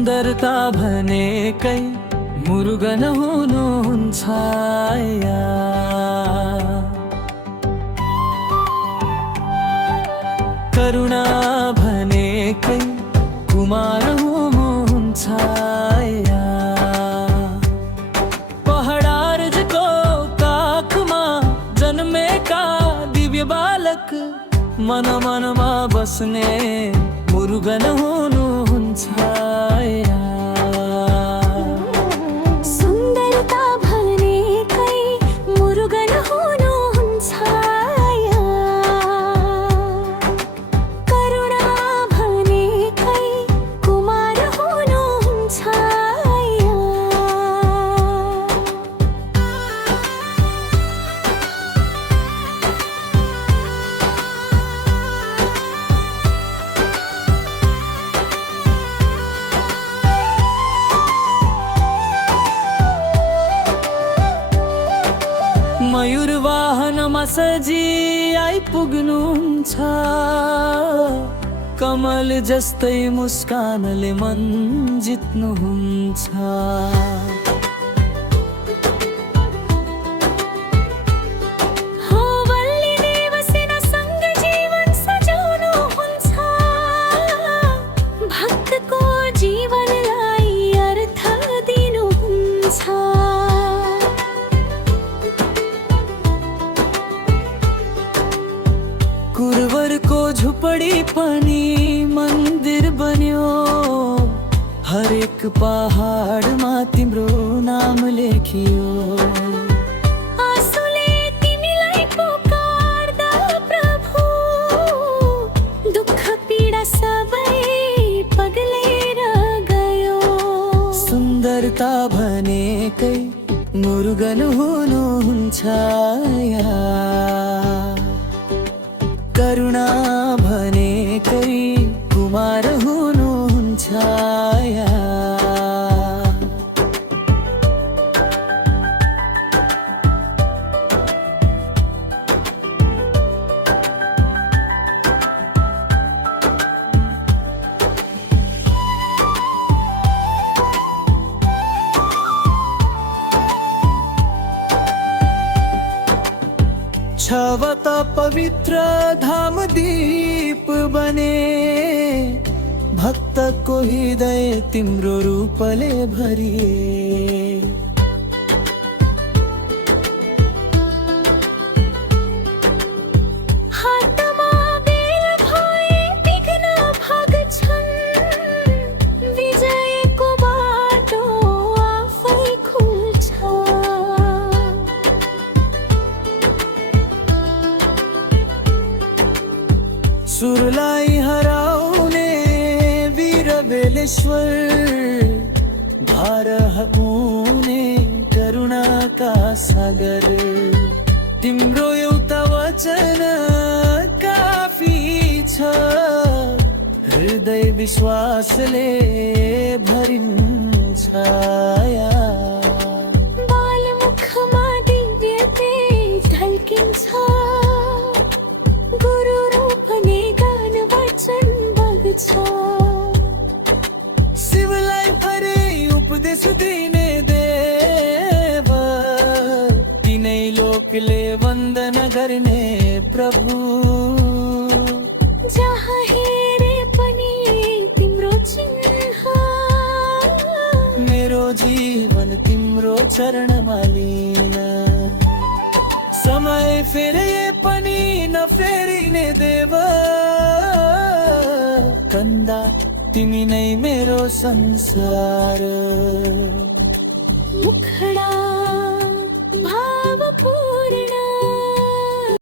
सुन्दरता भनेकै मुरुगन हुनुहुन्छ या करुणा भनेकै कुमार हुनुहुन्छ या पहाडारजको काखमा जन्मेका दिव्य बालक मनमा बस्ने मुरुगन हुनुहुन्छ या सुन्दरता भनेकै मुरुगन हुनुहुन्छ या करुणा भनेकै कुमार हुनुहुन्छ या मयूर वाहनमा सजी आइपुग्नुहुन्छ कमल जस्तै मुस्कानले मन जित्नुहुन्छ हो बल्ली देवसेनासँग जीवन सजाउनुहुन्छ भक्तको जीवनलाई अर्थ दिनुहुन्छ कुरवरको झुपडी पनि मन्दिर बन्यो हरेक पहाडमा तिम्रो नाम लेखियो आँसुले तिमीलाई पुकार्दा प्रभु दुःख पीडा सबै पग्लेर गयो सुन्दरता भनेकै मुरुगन हुनुहुन्छ या करुणा भनेकै कुमार हुनुहुन्छ या छवत पवित्र धाम दीप बने भक्तको हृदय तिम्रो रूपले भरिए हातमा बेल भए विघ्न भाग्छन् विजयको बाटो आफै खुल्छ सुरलाई हराउने वीर बेलेश्वर भार हकुने करुणाका सागर तिम्रो एउटा वचन काफी छ हृदय विश्वासले भरिन्छ या बालमुखमा दिव्य तेज ढल्किन्छ गुरु रूपले गान वचन बग्छ शिवलाई भरे उपदेश दिने देव तिनै लोकले वन्दन गर्ने प्रभु जहाँ हेरे पनि तिम्रो चिन्ह मेरो जीवन तिम्रो चरणमा लीन समय फेरे पनि नफेरिने देव कन्दा तिमी नै मेरो संसार मुखडा भावपूर्ण